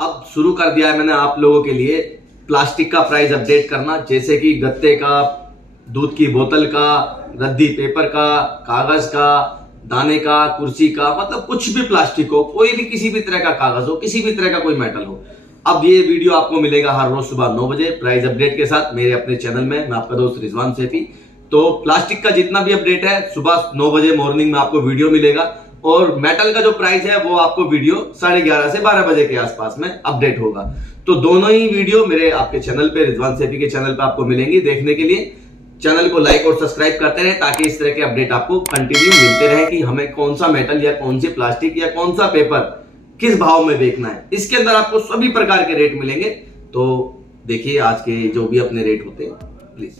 अब शुरू कर दिया है मैंने आप लोगों के लिए प्लास्टिक का प्राइस अपडेट करना, जैसे कि गत्ते का, दूध की बोतल का, रद्दी पेपर का, कागज का, दाने का, कुर्सी का, मतलब कुछ भी प्लास्टिक हो, कोई भी किसी भी तरह का कागज हो, किसी भी तरह का कोई मेटल हो। अब ये वीडियो आपको मिलेगा हर रोज सुबह 9 बजे प्राइस अपडेट के साथ मेरे अपने चैनल में। मैं आपका दोस्त रिजवान सैफी। तो प्लास्टिक का जितना भी अपडेट है सुबह 9 बजे मॉर्निंग में आपको वीडियो मिलेगा, और मेटल का जो प्राइस है वो आपको वीडियो 11:30 से 12 बजे के आसपास में अपडेट होगा। तो दोनों ही वीडियो मेरे आपके चैनल पे, रिजवान सैफी के चैनल पे आपको मिलेंगी देखने के लिए। चैनल को लाइक और सब्सक्राइब करते रहे ताकि इस तरह के अपडेट आपको कंटिन्यू मिलते रहे कि हमें कौन सा मेटल या कौन सी प्लास्टिक या कौन सा पेपर किस भाव में बेचना है। इसके अंदर आपको सभी प्रकार के रेट मिलेंगे। तो देखिए आज के जो भी अपने रेट होते हैं प्लीज।